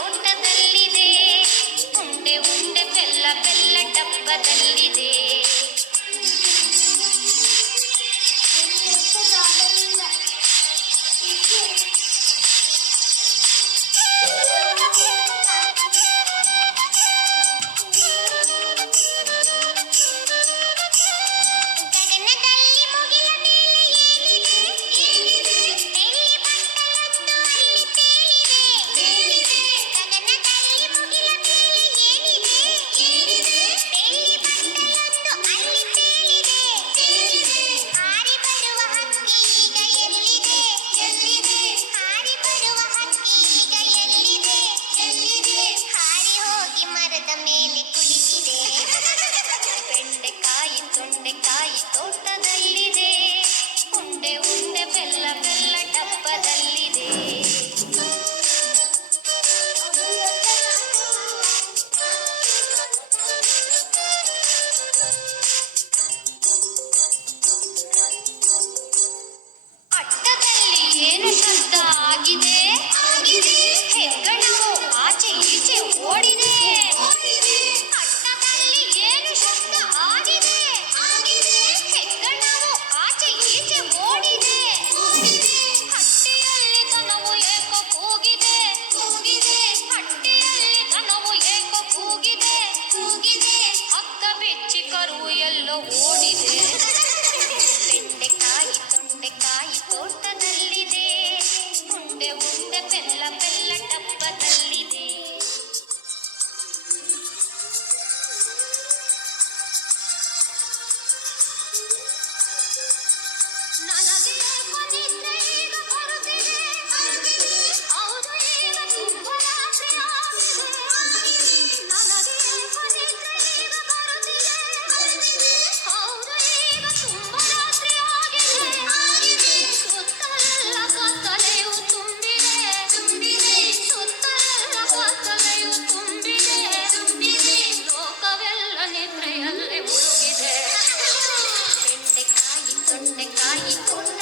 ತೋಟದಲ್ಲಿದೆ, ಉಂಡೆ ಉಂಡೆ ಬೆಲ್ಲ ಬೆಲ್ಲ ಡಬ್ಬದಲ್ಲಿದೆ. ತೊಂಡೆಕಾಯಿ ತೋಟದಲ್ಲಿದೆ, ಉಂಡೆ ಉಂಡೆ ಬೆಲ್ಲ ಬೆಲ್ಲ ಡಬ್ಬದಲ್ಲಿದೆ. ಅಟ್ಟದಲ್ಲಿ ಏನು ಶಬ್ದ ಆಗಿದೆ? ಹೆಗ್ಗಣವು ಆಚೆ ಈಚೆ ಓಡಿದೆ. ಅಟ್ಟದಲ್ಲಿ ಏನು ಶಬ್ದ ಆಗಿದೆ? ಹೆಗ್ಗಣವು ಆಚೆ ಈಚೆ ಓಡಿದೆ. ಹಟ್ಟಿಯಲ್ಲಿ ದನವು ಏಕೋ ಕೂಗಿದೆ. ಹಟ್ಟಿಯಲ್ಲಿ ದನವು ಏಕೋ ಕೂಗಿದೆ. ಹಗ್ಗ ಬಿಚ್ಚಿ ಕರು ಎಲ್ಲೋ ಓಡಿದೆ. ಬೆಂಡೆಕಾಯಿ ತೊಂಡೆಕಾಯಿ ತೋಟದಲ್ಲಿದೆ, ಉಂಡೆ ಉಂಡೆ ಬೆಲ್ಲ ಬೆಲ್ಲ ಡಬ್ಬದಲ್ಲಿದೆ. ನನಗೆ ಕೊನಿದ್ರೆ ಈಗ ಬರುತ್ತಿದೆ, ಹೌದು ಈಗ ತುಂಬ ರಾತ್ರಿ ಆಗಿದೆ. ನನಗೆ ಕೊನಿದ್ರೆ ಈಗ ಬರುತ್ತಿದೆ, ಹೌದು ಈಗ ತುಂಬ ರಾತ್ರಿ ಆಗಿದೆ. ಸುತ್ತಲೆಲ್ಲ ಕತ್ತಲೆಯು ತುಂಬಿದೆ, ಸುತ್ತಲೆಲ್ಲ ಕತ್ತಲೆಯು ತುಂಬಿದೆ. ಲೋಕವೆಲ್ಲ ನಿದ್ರೆಯಲ್ಲೇ ಮುಳುಗಿದೆ. ಬೆಂಡೆಕಾಯಿ ತೊಂಡೆಕಾಯಿ ತೋಟ